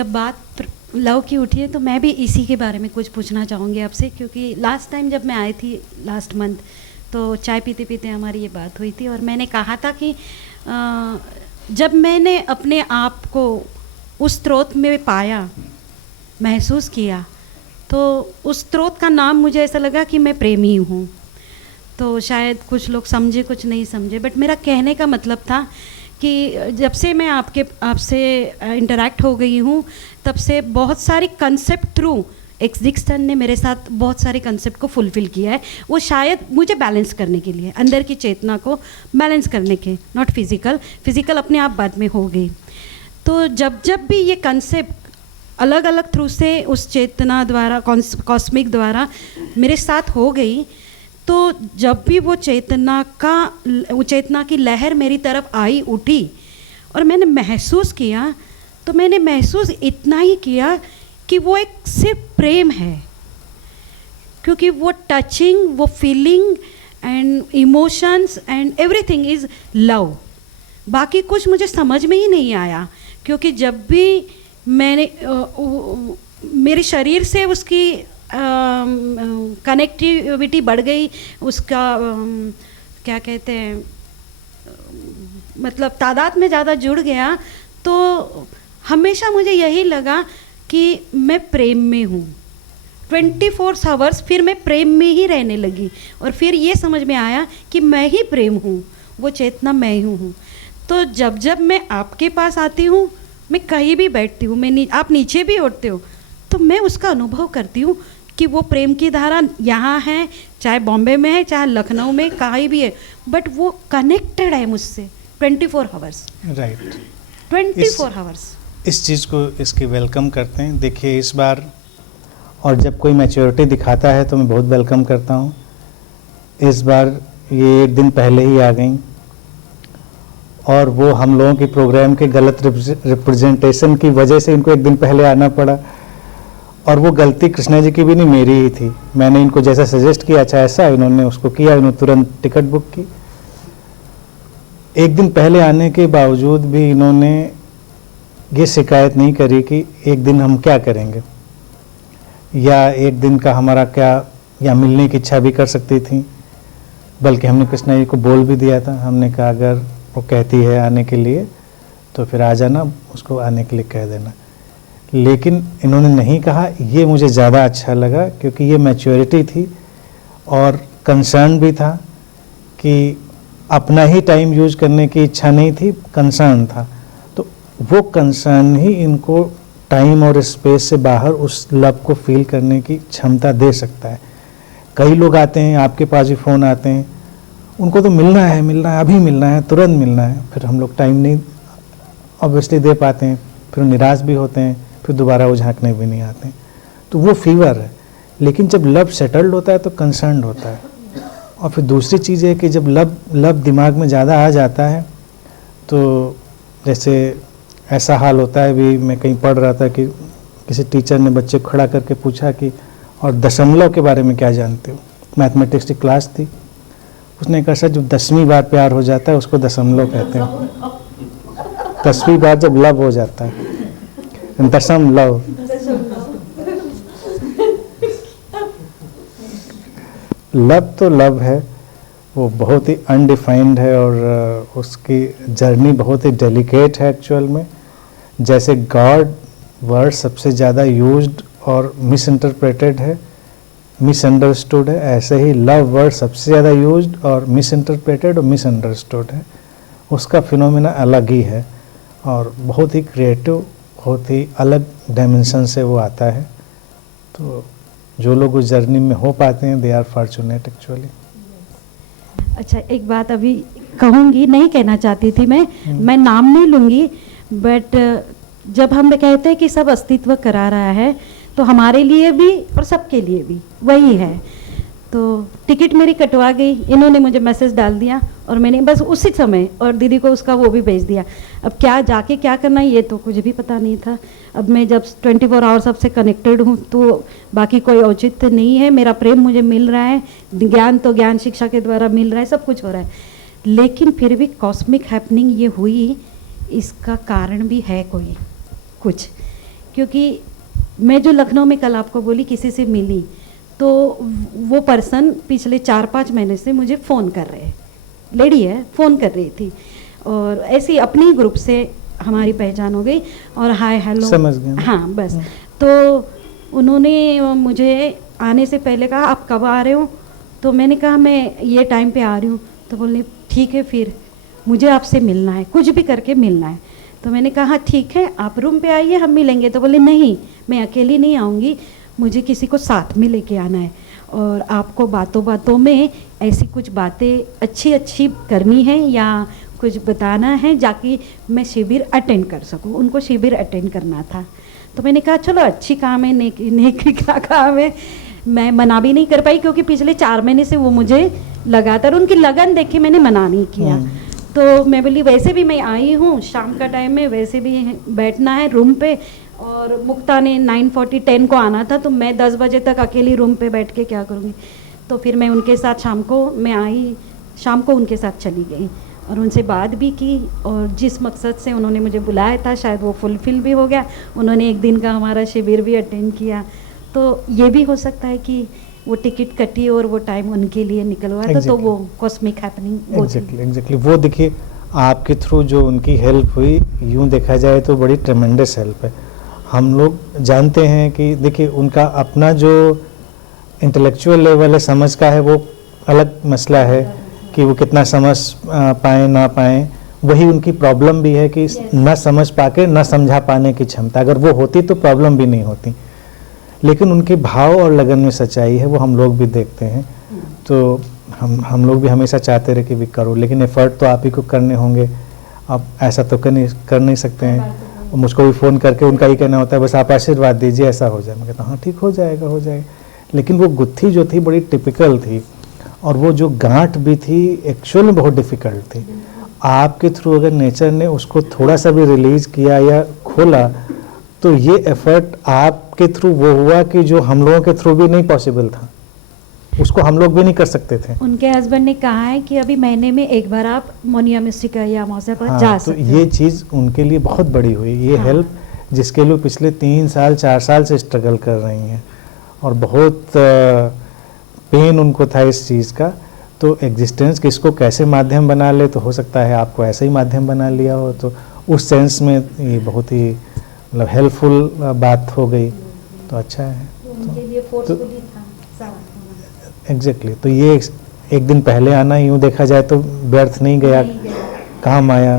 जब बात लव की उठी है तो मैं भी इसी के बारे में कुछ पूछना चाहूँगी आपसे, क्योंकि लास्ट टाइम जब मैं आई थी लास्ट मंथ, तो चाय पीते पीते हमारी ये बात हुई थी और मैंने कहा था कि जब मैंने अपने आप को उस स्रोत में पाया, महसूस किया, तो उस स्रोत का नाम मुझे ऐसा लगा कि मैं प्रेमी हूँ। तो शायद कुछ लोग समझे कुछ नहीं समझे, बट मेरा कहने का मतलब था कि जब से मैं आपसे इंटरेक्ट हो गई हूँ तब से बहुत सारी कंसेप्ट थ्रू एग्जिस्टेंस ने मेरे साथ बहुत सारे कंसेप्ट को फुलफ़िल किया है। वो शायद मुझे बैलेंस करने के लिए, अंदर की चेतना को बैलेंस करने के, नॉट फिज़िकल अपने आप बाद में हो गई। तो जब जब भी ये कंसेप्ट अलग अलग थ्रू से उस चेतना द्वारा, कॉस्मिक द्वारा मेरे साथ हो गई, तो जब भी वो चेतना की लहर मेरी तरफ आई, उठी और मैंने महसूस किया, तो मैंने महसूस इतना ही किया कि वो एक सिर्फ प्रेम है, क्योंकि वो टचिंग, वो feeling and emotions and everything is love. बाकी कुछ मुझे समझ में ही नहीं आया, क्योंकि जब भी मैंने मेरे शरीर से उसकी कनेक्टिविटी बढ़ गई, उसका क्या कहते हैं, मतलब तादाद में ज़्यादा जुड़ गया, तो हमेशा मुझे यही लगा कि मैं प्रेम में हूँ 24 आवर्स। फिर मैं प्रेम में ही रहने लगी और फिर ये समझ में आया कि मैं ही प्रेम हूँ, वो चेतना मैं ही हूँ। तो जब जब मैं आपके पास आती हूँ, मैं कहीं भी बैठती हूँ, आप नीचे भी उठते हो, तो मैं उसका अनुभव करती हूँ कि वो प्रेम की धारा यहाँ है, चाहे बॉम्बे में है, चाहे लखनऊ में, कहीं भी है, बट वो कनेक्टेड है मुझसे 24 आवर्स। Right, 24 hours. इस चीज़ को, इसकी वेलकम करते हैं। देखिए इस बार, और जब कोई मैच्योरिटी दिखाता है तो मैं बहुत वेलकम करता हूँ। इस बार ये एक दिन पहले ही आ गई, और वो हम लोगों के प्रोग्राम के गलत रिप्रेजेंटेशन की वजह से इनको एक दिन पहले आना पड़ा, और वो गलती कृष्णा जी की भी नहीं, मेरी ही थी। मैंने इनको जैसा सजेस्ट किया, अच्छा ऐसा, इन्होंने उसको किया, इन्होंने तुरंत टिकट बुक की। एक दिन पहले आने के बावजूद भी इन्होंने ये शिकायत नहीं करी कि एक दिन हम क्या करेंगे, या एक दिन का हमारा क्या, या मिलने की इच्छा भी कर सकती थी। बल्कि हमने कृष्णा जी को बोल भी दिया था, हमने कहा अगर वो कहती है आने के लिए तो फिर आ जाना, उसको आने के लिए कह देना। लेकिन इन्होंने नहीं कहा, ये मुझे ज़्यादा अच्छा लगा, क्योंकि ये मैच्योरिटी थी और कंसर्न भी था कि अपना ही टाइम यूज करने की इच्छा नहीं थी, कंसर्न था। तो वो कंसर्न ही इनको टाइम और स्पेस से बाहर उस लव को फील करने की क्षमता दे सकता है। कई लोग आते हैं, आपके पास भी फ़ोन आते हैं, उनको तो मिलना है, अभी मिलना है, तुरंत मिलना है, फिर हम लोग टाइम नहीं ऑब्वियसली दे पाते हैं, फिर निराश भी होते हैं, फिर दोबारा वो झांकने भी नहीं आते हैं। तो वो फीवर है। लेकिन जब लव सेटल्ड होता है तो कंसर्न्ड होता है। और फिर दूसरी चीज़ है कि जब लव दिमाग में ज़्यादा आ जाता है, तो जैसे ऐसा हाल होता है, भी मैं कहीं पढ़ रहा था कि किसी टीचर ने बच्चे को खड़ा करके पूछा कि और दशमलव के बारे में क्या जानते हो। मैथमेटिक्स की क्लास थी, उसने कहा सर जब 10वीं बार प्यार हो जाता है उसको दशमलव कहते हैं। 10वीं बार जब लव हो जाता है, दशमलव। लव तो लव है, वो बहुत ही अनडिफाइंड है, और उसकी जर्नी बहुत ही डेलिकेट है एक्चुअल में। जैसे गॉड वर्ड सबसे ज़्यादा यूज्ड और मिसइंटरप्रेटेड है, मिसअंडरस्टूड है, ऐसे ही लव वर्ड सबसे ज़्यादा यूज्ड और मिसइंटरप्रेटेड और मिसअंडरस्टूड है। उसका फिनोमेना अलग ही है और बहुत ही क्रिएटिव, बहुत ही अलग डायमेंशन से वो आता है। तो जो लोग उस जर्नी में हो पाते हैं, दे आर फॉर्चुनेट एक्चुअली। अच्छा, एक बात अभी कहूँगी, नहीं कहना चाहती थी मैं नाम नहीं लूँगी, बट जब हम कहते हैं कि सब अस्तित्व करा रहा है, तो हमारे लिए भी और सबके लिए भी वही है। तो टिकट मेरी कटवा गई, इन्होंने मुझे मैसेज डाल दिया और मैंने बस उसी समय और दीदी को उसका वो भी भेज दिया। अब क्या जाके क्या करना है ये तो कुछ भी पता नहीं था। अब मैं जब 24 आवर्स सबसे कनेक्टेड हूँ तो बाकी कोई औचित्य नहीं है। मेरा प्रेम मुझे मिल रहा है, ज्ञान तो ज्ञान शिक्षा के द्वारा मिल रहा है, सब कुछ हो रहा है, लेकिन फिर भी कॉस्मिक हैपनिंग ये हुई, इसका कारण भी है कोई कुछ, क्योंकि मैं जो लखनऊ में कल आपको बोली किसी से मिली, तो वो पर्सन पिछले 4-5 महीने से मुझे फ़ोन कर रहे हैं, लेडी है, फ़ोन कर रही थी, और ऐसी अपनी ग्रुप से हमारी पहचान हो गई और हाय हेलो समझ गए। हाँ बस। तो उन्होंने मुझे आने से पहले कहा आप कब आ रहे हो, तो मैंने कहा मैं ये टाइम पे आ रही हूँ। तो बोले ठीक है, फिर मुझे आपसे मिलना है, कुछ भी करके मिलना है। तो मैंने कहा ठीक है, आप रूम पे आइए, हम मिलेंगे। तो बोले नहीं, मैं अकेली नहीं आऊँगी, मुझे किसी को साथ में लेके आना है, और आपको बातों बातों में ऐसी कुछ बातें अच्छी अच्छी करनी है या कुछ बताना है जाकि मैं शिविर अटेंड कर सकूं। उनको शिविर अटेंड करना था। तो मैंने कहा चलो अच्छी काम है, नेकी का काम है। मैं मना भी नहीं कर पाई क्योंकि पिछले 4 महीने से वो मुझे लगातार, उनकी लगन देख के मैंने मना नहीं किया। तो मैं बोली वैसे भी मैं आई हूँ शाम का टाइम में, वैसे भी बैठना है रूम पे, और मुक्ता ने 9:40-10 को आना था, तो मैं 10 बजे तक अकेली रूम पे बैठ के क्या करूँगी। तो फिर मैं उनके साथ शाम को मैं आई, शाम को उनके साथ चली गई और उनसे बात भी की, और जिस मकसद से उन्होंने मुझे बुलाया था शायद वो फुलफ़िल भी हो गया। उन्होंने एक दिन का हमारा शिविर भी अटेंड किया। तो ये भी हो सकता है कि वो टिकट कटी और वो टाइम उनके लिए निकल हुआ था, तो वो कॉस्मिक हैपनिंग एग्जैक्टली वो देखिए आपके थ्रू जो उनकी हेल्प हुई, यूँ देखा जाए तो बड़ी ट्रेमेंडस हेल्प है। हम लोग जानते हैं कि देखिए उनका अपना जो इंटेलेक्चुअल लेवल है, समझ का है, वो अलग मसला है कि वो कितना समझ पाएँ ना पाएँ। वही उनकी प्रॉब्लम भी है कि न समझ पाके न समझा पाने की क्षमता, अगर वो होती तो प्रॉब्लम भी नहीं होती। लेकिन उनके भाव और लगन में सच्चाई है, वो हम लोग भी देखते हैं। तो हम लोग भी हमेशा चाहते रहे कि भी करो, लेकिन एफर्ट तो आप ही को करने होंगे। आप ऐसा तो कर नहीं सकते हैं। मुझको भी फ़ोन करके उनका ही कहना होता है बस आप आशीर्वाद दीजिए ऐसा हो जाए। मैं कहता हाँ ठीक हो जाएगा, हो जाएगा। लेकिन वो गुत्थी जो थी बड़ी टिपिकल थी, और वो जो गांठ भी थी एक्चुअल में बहुत डिफ़िकल्ट थी। आपके थ्रू अगर नेचर ने उसको थोड़ा सा भी रिलीज़ किया या खोला, तो ये एफर्ट आपके थ्रू वो हुआ कि जो हम लोगों के थ्रू भी नहीं पॉसिबल था, उसको हम लोग भी नहीं कर सकते थे। उनके हस्बैंड ने कहा है कि अभी महीने में एक बार आप मोनिया मिस्टिका या मौसा पर जा सकते तो ये चीज़ उनके लिए बहुत बड़ी हुई, ये हेल्प जिसके लिए पिछले 3 साल 4 साल से स्ट्रगल कर रही हैं, और बहुत पेन उनको था इस चीज़ का। तो एग्जिस्टेंस किसको कैसे माध्यम बना ले, तो हो सकता है आपको ऐसे ही माध्यम बना लिया हो। तो उस सेंस में ये बहुत ही मतलब हेल्पफुल बात हो गई, तो अच्छा है। उनके लिए फोर्सफुली था सारा। एग्जैक्टली तो ये एक दिन पहले आना यूँ देखा जाए तो व्यर्थ नहीं गया, काम आया।